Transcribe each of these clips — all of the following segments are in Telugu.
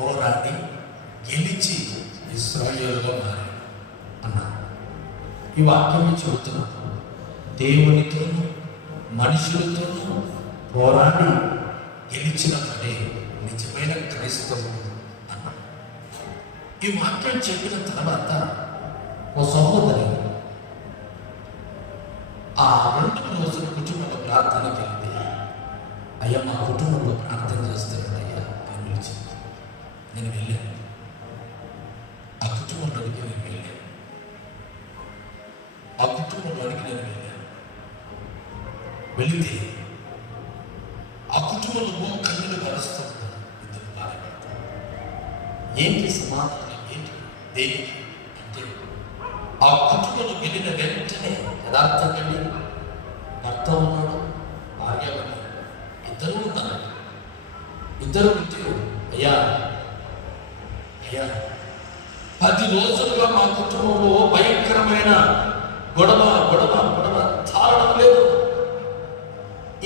పోరాడి గెలిచి ఇశ్రాయేలుగా మారాడు అన్నారు. ఈ వాక్యం చెబుతున్నాను. దేవునితోనూ మనుషులతోనూ పోరాడి గెలిచిన పడే నిజమైన క్రైస్తవుడు అన్నాడు. ఈ వాక్యం చెప్పిన తర్వాత ఓ సహోదరి ఆ 2 రోజుల కుటుంబంలో ప్రార్థనకి వెళ్తే, అయ్యా మా కుటుంబంలో ప్రార్థన చేస్తారయ్యా అని పిలిచింది. నేను వెళ్ళాను. ఆ కుటుంబంలోనికి నేను వెళ్ళాను. వెళితే ఆ కుటుంబంలో కన్నులు కలుస్తూ ఉన్నారు. ఇద్దరు బాధపడతారు. ఏంటి సమాధానం, ఏంటి దేనికి అంటే, ఆ కుటుంబంలో వెళ్ళిన వెంటనే యథార్థంగా భర్త ఉన్నాడు, భార్య ఉన్నాడు, ఇద్దరు ఉన్నారు. ఇద్దరు ఉంటే, అయ్యా 10 రోజులుగా మా కుటుంబంలో భయంకరమైన గొడవ తాళడం లేదు.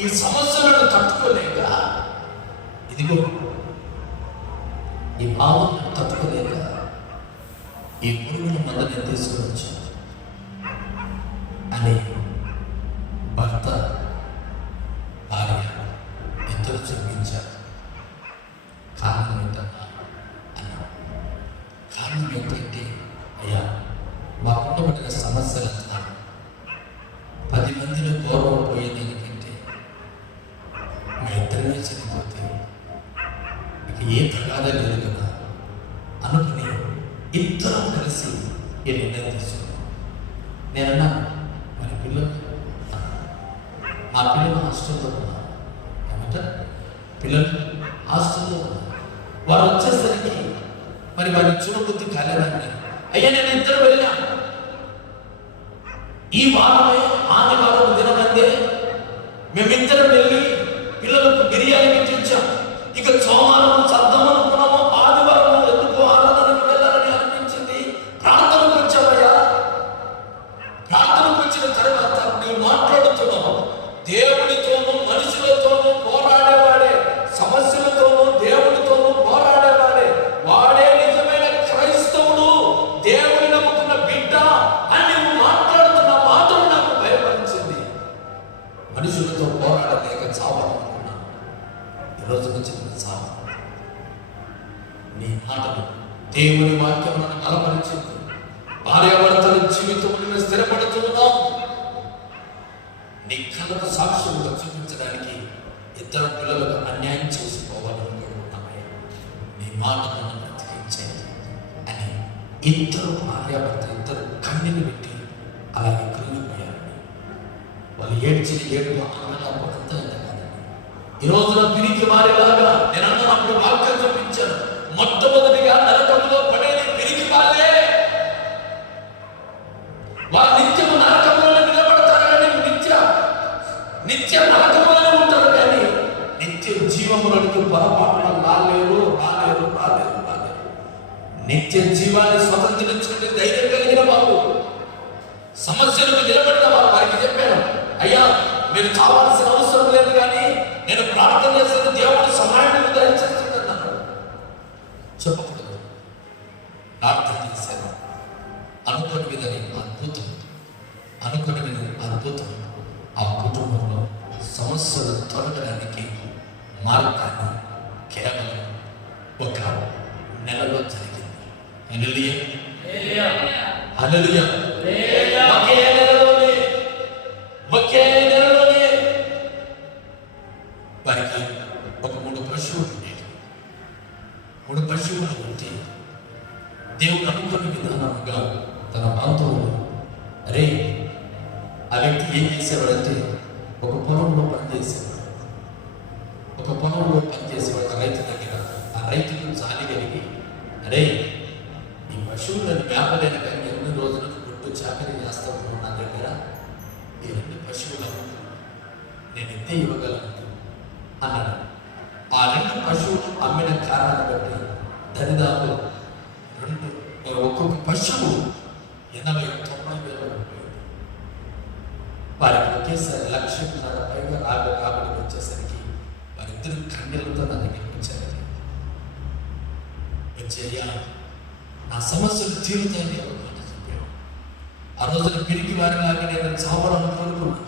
ఈ సమస్యలను తట్టుకోలేక, ఇదిగో ఈ భావనను తట్టుకోలేక ఈ పురుగుల మందని తీసుకువచ్చు అని భర్త భార్య ఇద్దరు చూపించారు. కారణం ఏంటన్నా అన్నా. కారణం ఏంటంటే, అయ్యా మాకుండబడిన సమస్యలు 10 మందిలో గౌరవం పోయేదానికంటే మా ఇద్దరమే చనిపోతే ఇక ఏ తగాదా లేదు కదా అనుకుని ఇద్దరం కలిసి ఈ నిర్ణయం తీసుకున్నాం. నేనన్నా, మరి మా పిల్లలు హాస్టల్లో ఉన్నారు. ఏమంట పిల్లలు హాస్టల్లో ఉన్నారు. వారు వచ్చేసరికి మరి వారిని చూడబుద్ధి కాలేదండి. అయ్యా నేను ఇద్దరు వెళ్ళా. ఈ వారమే ఆదివారం దినమందే మేమిద్దరం వెళ్ళి పిల్లలకు బిర్యానీ పెట్టించాం. ఇక సోమవారం చద్దాం అనుకున్నాము. ఆదివారం ఎందుకు ఆరాధనకు వెళ్ళాలని అనిపించింది. ప్రార్థనకు వచ్చామయ్యా. ప్రార్థనకు వచ్చిన తర్వాత మేము మాట్లాడుతున్నాము. దేవుడితోనూ మనుషులతోనూ పోరాడేవాడే, సమస్యలతోనూ దేవుడితోనూ పోరాడేవాడే, వాడే నిజమైన క్రైస్తవుడు, దేవుని నమ్ముకున్న బిడ్డ అని నువ్వు మాట్లాడుతున్న మాటలు నాకు భయపరిచింది. మనుషులతో పోరాడలేక చావాలనుకున్నా. ఈరోజు నుంచి చావు. నీ మాటలు దేవుని వాక్యం నన్ను బలపరిచింది. భార్యాభర్తల జీవితంలో స్థిరపడుతున్నాం. నీ కళ్ళను సాక్షులుగా చూపించడానికి ఇద్దరు పిల్లలకు అన్యాయం చేసుకోవాలనుకుంటున్నామయ్యా. నీ మాటను నన్ను బ్రతికించాయి అని ఇద్దరు భార్యాభర్త ఇద్దరు కన్నీళ్ళు పెట్టి అలాగే కృంగిపోయారు. వాళ్ళు ఏడ్చిన ఏడుపు ఆనందంతా కాదండి. ఈ రోజున పిరికి వారిలాగా నేను అన్నప్పుడు వాక్యం చూపించాను. మొట్టమొదటిగా నరకంలో పడేది పిరికి వాళ్ళే. వారు నిత్యము నరకంలోనే నిలబడతారు కానీ నిత్య నరకంలోనే ఉంటారు కానీ నిత్య జీవములకు పొరపాటున రాలేరు. నిత్య జీవాన్ని స్వతంత్రించుకుంటే ధైర్యం కలిగిన వారు, సమస్యలకు నిలబడిన వారు. వారికి చెప్పాను, అయ్యా మీరు చావాల్సిన అవసరం లేదు, కానీ నేను ప్రార్థన చేసిన దేవుడు సహాయాన్ని దయచేస్తున్నాను. చెప్పకూడదు. ప్రార్థన చేశాను. అనుకుని విధని అద్భుతం ఆ కుటుంబంలో సమస్యలు తొలగడానికి మార్గాన్ని కేవలం 1 నెలలో జరిగింది. హల్లెలూయా. ఒకే నెలలోనే వారికి ఒక 3 పశువులు ఉండేవి. 3 పశువులు ఉంటే దేవుడు అనుకున్న విధానంగా తన బంధువులు, అరే ఆ వ్యక్తి ఏం చేసేవాడంటే ఒక పొలంలో పనిచేసేవాడు. రైతు దగ్గర. ఆ రైతుకు జాలి కలిగి, అరే ఈ పశువులను మేపలేని కానీ ఎన్ని రోజులకు గుడ్డు చాకరీ చేస్తా ఉన్నాను నా దగ్గర, ఈ 2 పశువులను నేను ఎత్తే ఇవ్వగలను అన్నాడు. ఆ 2 పశువులు అమ్మిన కారణాన్ని బట్టి దరిదాపు ఒక్కొక్క పశువు 80-90 వేలు ఉంటుంది. వారికి ఒకేసారి 1,00,000 పైగా రాబడి వచ్చేసరికి వారిద్దరు కన్నీళ్లతో నా దగ్గరికి వచ్చారు. వచ్చాయ్యా నా సమస్యలు తీరుతాయని ఒక మాట చెప్పావు. ఆ రోజున పిరికి వారిలాగా నేను చావాలని కోరుకున్నాను.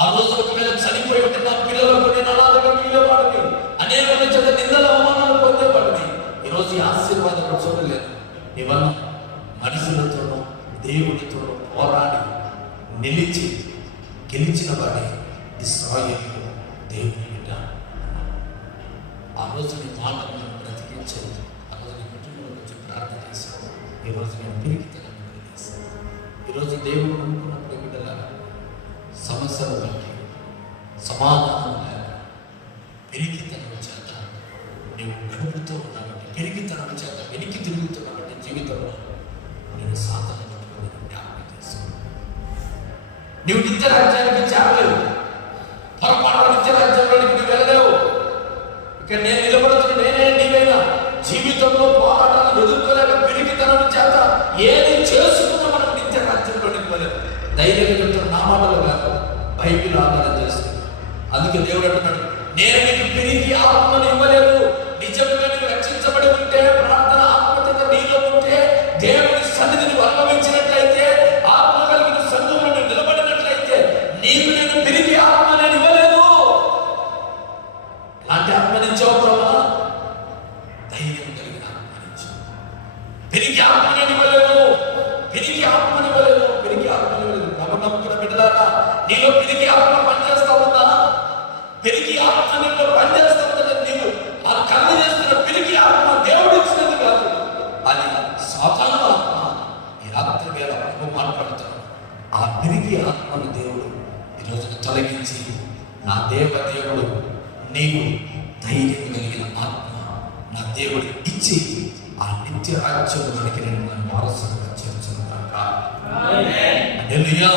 ఆ రోజు ఒకవేళ చనిపోయి ఉంటే నా పిల్లలకు నేను అనాథగా మిగిలేవాడిని, అనేక చేత నిందల అవమానాలు పొందేవాడిని. ఈరోజు ఈ ఆశీర్వాదం చూడలేదు. నీ వల్ల మనుషులతోనూ దేవుడితోనూ పోరాడి నిలిచి గెలిచిన వాడి ఇశ్రాయేలు దేవుని బిడ్డ. ఆ రోజు నీ మాటలను బ్రతికించావు. ఆ రోజు నీ కుటుంబంలో వచ్చి ప్రార్థన చేశావు. ఈరోజు నేను పిరికితనం చేశాను. ఈరోజు దేవుడు అనుకున్నప్పుడు బిడ్డలాగా సమస్యలు బట్టి సమాధానం లేక పెరిగితనం చేత నీవు గడుపుతూ ఉన్నావంటే, పెరిగితనం చేత వెనక్కి తిరుగుతున్నావంటే జీవితంలో నేను సాధన పట్టుకుని జ్ఞాపకం చేసుకున్నాను. నీవు నిత్య రాజ్యానికి చేరలేవు. పొరపాటు నిత్య రాజ్యంలోనికి నువ్వు వెళ్ళలేవు. ఇక్కడ నేను నిలబడుతున్న నేనే నీవైనా జీవితంలో పోరాటాలను ఎదుర్కోలేక పెరిగితనం చేత ఏది చేసుకున్నా మనం నిత్య రాజ్యంలోనికి వెళ్ళలేవు. ధైర్యంగా చెప్తున్న నా మాటలు కాదు, బైబిల్ ఆధారం చేసుకుని. అందుకే దేవుడు అంటున్నాడు, నేను నీకు పెరిగి ఆత్మను ఇవ్వలేదు. నిజంగా నీవు రక్షించబడి ఉంటే, ప్రార్థన ఆత్మత నీలో ఉంటే, దేవుని సన్నిధిని అనుభవించినట్లయితే, ఆత్మ కలిగిన సంఘంలో నిలబడినట్లయితే నీకు నేను పెరిగి ఆత్మ నేను ఇవ్వలేదు. ఎలాంటి ఆత్మనిచ్చావు ప్రభా? ధైర్యం కలిగిన ఆత్మనిచ్చావు. పెరిగి ఆత్మ నేను ఇవ్వలేదు, పెరిగి ఆత్మని ఇవ్వలేదు, పెరిగి ఆత్మని ఇవ్వలేదు. నమ్ముకున్న బిడ్డలారా, నీలో పెరిగి ఆత్మ పనిచేస్తా ఉందా? పెరిగి ఆత్మ నీలో పనిచేస్తా ఉందా? నీవు ఆ కళ్ళు చేస్తున్న పెరిగి ఆత్మ దేవుడు ఇచ్చినది కాదు, అది సాధారణ ఆత్మ. ఈ రాత్రి వేళ మాట్లాడుతాను. ఆ పెరిగి ఆత్మను దేవుడు ఈరోజు తొలగించి, నా దేవుడు నీవు ధైర్యం కలిగిన ఆత్మ నా దేవుడు ఇచ్చి ఆ నిత్య రాజ్యంలోనికి నేను నన్ను వారసుగా చేర్చును కాక. హల్లెలూయా,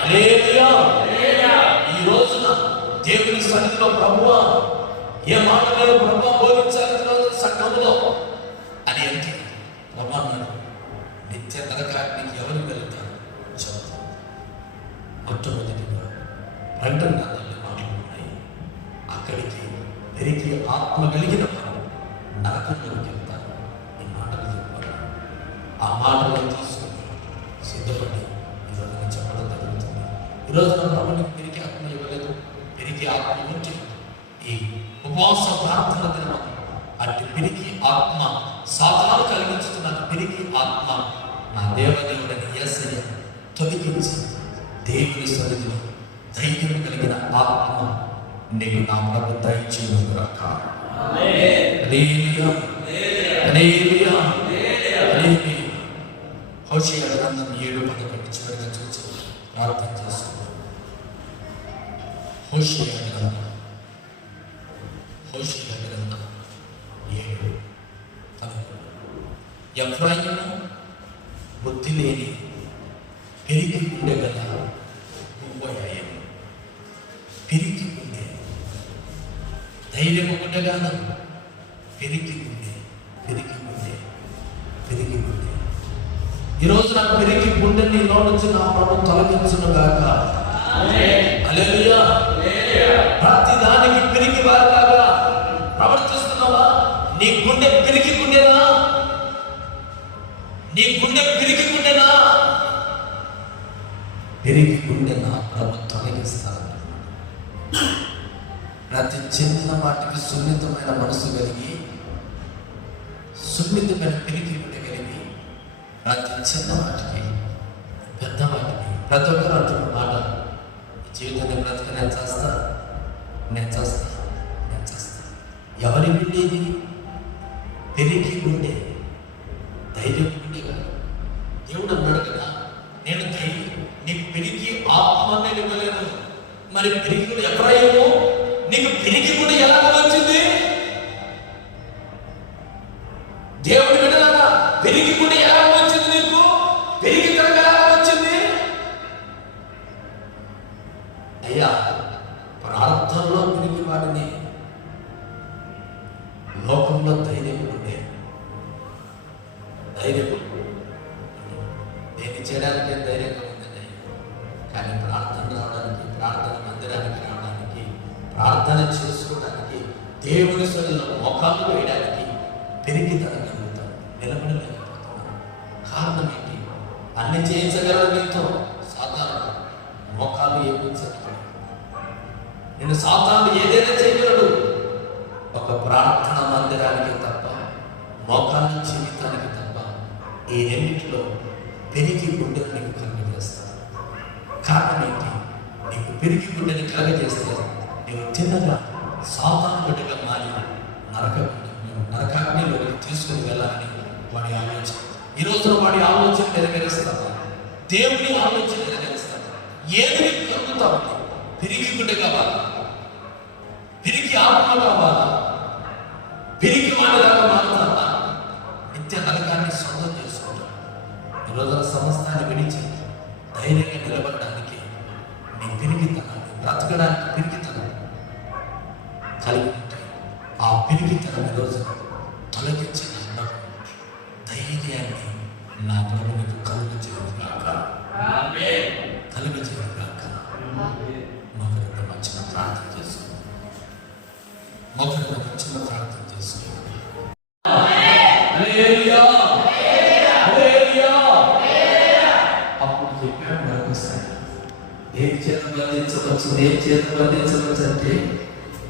హల్లెలూయా. ఈ రోజున దేవుని సన్నిధిలో ప్రభువా ఏ మాటలు ప్రభు బోధించాలి సంఘంలో అని అంటే ప్రభు నిత్య నరకానికి ఎవరు వెళ్తారు చెప్తాను. మొట్టమొదటిగా రెండవ మాటలు ఉన్నాయి. అక్కడికి పెరిగి ఆత్మ కలిగిన వారు నరకంలోకి వెళ్తారు. ఈ మాటలు చెప్పారు. ఆ మాటలను తీసుకుని సిద్ధపడి ఈరోజు చెప్పడం జరుగుతుంది. ఈరోజు నా ప్రభునికి పెరిగి ఆత్మ ఇవ్వలేదు. పెరిగి ఆత్మ ఉంటే ఈ ఉపవాస ప్రార్థన దినం అటు పెరిగి ఆత్మ సాతాను కలిగించుతున్న పెరిగి ఆత్మ నా దేవదేవుడని యేసయ్య తొలగించి దేవుని సన్నిధిలో ధైర్యం కలిగిన ఆత్మ నీకు నా ప్రభు దయచేయును గాక. హల్లెలూయా, హల్లెలూయా, హల్లెలూయా. హోషేయ గ్రంథం 7:11 చివరిగా చూసి ప్రార్థన చేసుకున్నాం. హోషేయ గ్రంథం 7:11. ఎఫ్రాయిము బుద్ధి లేని పెరిగి ఉండగల గువ్వయాయము. పెరిగి ఉండే ధైర్యం ఉండగాను పెరిగి ఉండే, పెరిగి ఉండే, పెరిగి ఉండే. ఈరోజు నాకు పెరిగి గుండె నీలో నుంచి నా ప్రభు తొలగించును గాక. హల్లెలూయా. ప్రతి దానికి పెరిగి వారిలాగా ప్రవర్తిస్తున్నావా? నీ గుండె పెరిగి గుండెనా? నీ గుండె పెరిగి గుండెనా? పెరిగి గుండెనా ప్రభు తొలగిస్తాను. ప్రతి చిన్న వాటికి సున్నితమైన మనసు కలిగి, సున్నితమైన పెరిగి గుండె కలిగి, ప్రతి చిన్న వాటికి పెద్ద వాటికి ప్రతి ఒక్కరు అంటున్న మాట, జీవితాన్ని బ్రతక నేను చేస్తా, నేను చేస్తా, నేను చేస్తా. ఎవరి గుండేది? పెరిగి గుండె, ధైర్యం గుండె కాదు. దేవుడు అన్నాడు కదా, నేను ధైర్యం నీకు పెరిగి ఆత్మ నేను ఇవ్వలేదు. మరి పెరిగి గుండె ఎఫ్రాయిము నీకు పెరిగి గుండె ఎలా వచ్చింది? దేవుడి బిడ్డలారా, పెరిగి గుండె ఎలా వచ్చింది? నీకు పెరిగి తరగ ఎలా వచ్చింది? అయ్యా, ప్రార్థనలో పెరిగి వాడిని లోకంలో ధైర్యం ఉండే, ధైర్యం దేన్ని చేయడానికి ధైర్యంగా ఉందండి. కానీ ప్రార్థన రావడానికి, ప్రార్థన మందిరానికి రావడానికి, ప్రార్థన చేసుకోవడానికి, దేవుని సన్నిధిలో మోకాళ్ళు వేయడానికి పెరిగితనగలుగుతాను, నిలబడలేకపోతున్నాను. కారణం ఏంటి? అన్ని చేయించగలడు నీతో సాధారణ మోకాలు ఏపించబడి నేను సాధారణ ఏదైనా చేయగలడు. ఒక ప్రార్థన మందిరానికి తప్ప, మోకాళ్ళ జీవితానికి తప్ప ఈ రెండింటిలో పెరిగి గుండెను నీకు కలుగజేస్తాను. కారణం ఏంటి? నీకు పెరిగి గుండెని కలుగజేస్తే నీవు తిన్నగా సాధారణుడిగా మారి నరకాగ్నిలోకి తీసుకుని వెళ్ళాలని వాడి ఆలోచన. ఈ రోజున వాడి ఆలోచన నెరవేరుస్తాను, దేవుని ఆలోచన నెరవేరుస్తాను. ఏది నీకు కలుగుతా ఉంది? పెరిగి గుండె కావాలా? పెరిగి ఆత్మ కావాలా? పెరిగి వాడిలాగా మారుతారా? నిత్య నరకాన్ని సొంతం చేసుకుంటాను. ఈ రోజున సమస్తాన్ని విడిచి ధైర్యంగా నిలబడడానికి నీ పెరిగితనాన్ని, బ్రతకడానికి పెరిగితనం కలిగి ఉంటాయి. ఆ పెరిగితనం ఈ రోజు తొలగించిన ధైర్యాన్ని నా ప్రభువుకు కలుగజేయుగాక, కలుగజేయుగాక. మొదటి మంచిన ప్రార్థన చేసుకుందాం. మొదటి మంచిన ప్రార్థన చేసుకుందాం. అప్పుడు చెప్పాడు మరొకసారి, దేని చేత బంధించవచ్చు, దేని చేత బంధించవచ్చు అంటే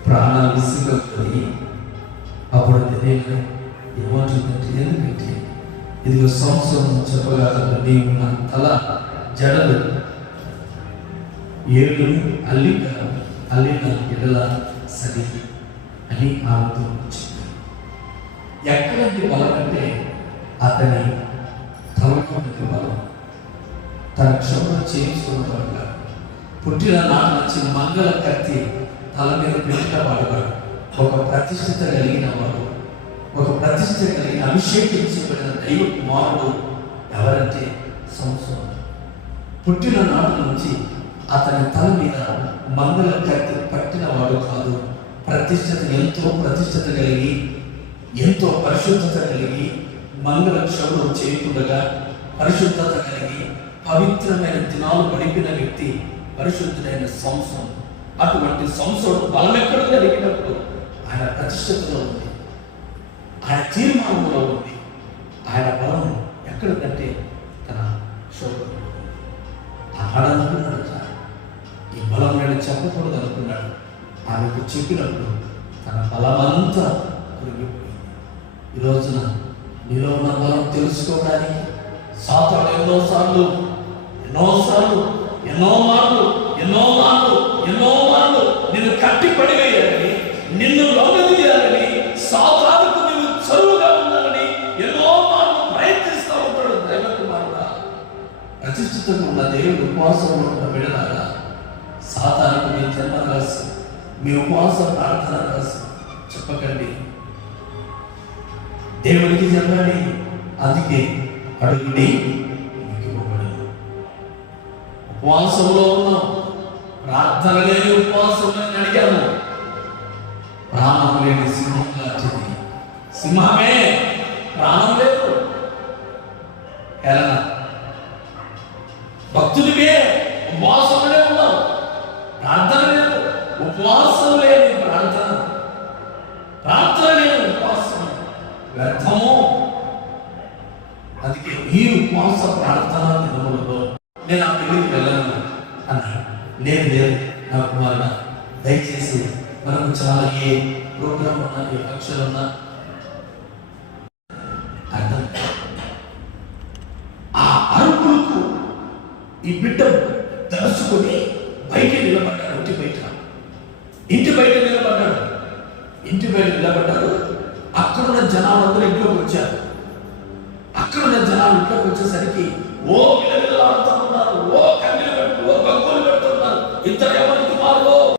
ప్రాణాలు విసిగొని. అప్పుడు తెలియదు ఏమంటుందంటే, ఎందుకంటే ఇదిగో సంవత్సరం చెప్పగా నీవు నా తల జడలు ఏడు అల్లిన ఎడల సరి అని ఆమెతో వచ్చింది. ఎక్కడంటే బలం అంటే అతని తలకి బలం. తన క్షమను చేయించుకున్న వాడుగా, పుట్టిన నాటి నుంచి మంగళ కత్తి తల మీద పెట్టిన వాడుగా, ఒక ప్రతిష్ఠిత కలిగిన వాడు, ఒక ప్రతిష్ఠ కలిగిన అభిషేకించబడిన దైవ కుమారుడు ఎవరంటే సంసోను. పుట్టిన నాటి నుంచి అతని తల మీద మంగళ కత్తి పట్టిన వాడు కాదు. ప్రతిష్ఠత, ఎంతో ప్రతిష్ఠత కలిగి, ఎంతో పరిశుద్ధత కలిగి, మంగళ క్షమను చేయకుండా పరిశుద్ధత కలిగి పవిత్రమైన దినాలు గడిపిన వ్యక్తి పరిశుద్ధుడైన సంసోను. అటువంటి సంసోను బలం ఎక్కడ కలిగినప్పుడు ఆయన ప్రతిష్ఠతలో ఉంది, ఆయన తీర్మానంలో ఉంది. ఆయన బలం ఎక్కడికంటే తన శోభ ఆడనుకున్నాడు. ఈ బలం నేను చెప్పకూడదు అనుకున్నాడు. ఆమెకు చెప్పినప్పుడు తన బలమంతా పెరిగిపోయింది. ఈ రోజున నీలో ఉన్న బలం తెలుసుకోవడానికి సాతాను ఎన్నో మార్లు నిన్ను కట్టి పడివేయాలని, నిన్ను లొంగదీయాలని, సాతానుకు నువ్వు చదువుగా ఉండాలని ఎన్నో మార్లు ప్రయత్నిస్తూ ఉంటాడు. దైవ కుమారుడా, ప్రతిష్ఠితంగా ఉన్న దేవుడు ఉపవాసంలో ఉన్న బిడ్డలారా, సాతానుకు మీ జన్మ రహస్యం, మీ ఉపవాసం ప్రార్థన రహస్యం చెప్పకండి. దేవుడికి చెప్పండి. అందుకే అడుగుడి మీకు ఇవ్వబడదు. ఉపవాసంలో ఉన్నాం, ప్రార్థన లేని ఉపవాసంలో అడిగాము. ప్రాణం లేని సింహం లాంటిది. సింహమే, ప్రాణం లేదు. ఎలా భక్తుడివే, ఉపవాసంలో ఉన్నాం, ప్రార్థన లేదు. ఉపవాసం లేని ప్రార్థన, ప్రార్థన లేని ఉపవాసం వ్యర్థము. అందుకే ఈ ఉపవాస ప్రార్థన దినములలో నేను ఆ పెళ్లికి వెళ్ళను అన్నాడు. లేదు నా కుమారుడ, దయచేసి మనకు చాలా ఏ ప్రోగ్రామ్ ఉన్నా, ఏ ఫంక్షన్ ఉన్నా అర్థం. ఆ అరుపులకు ఈ బిడ్డ తలుచుకొని బయట నిలబడ్డాడు. ఇంటి బయట నిలబడ్డాడు. అక్కడున్న జనాలందరూ ఇంట్లోకి వచ్చారు. అక్కడున్న జనాలు ఇంట్లోకి వచ్చేసరికి ఓ విలవిలాడుతూ ఉన్నారు, ఓ కన్నీళ్ళు పెడుతూ, ఓ గగ్గోలు పెడుతున్నారు. ఇద్దరు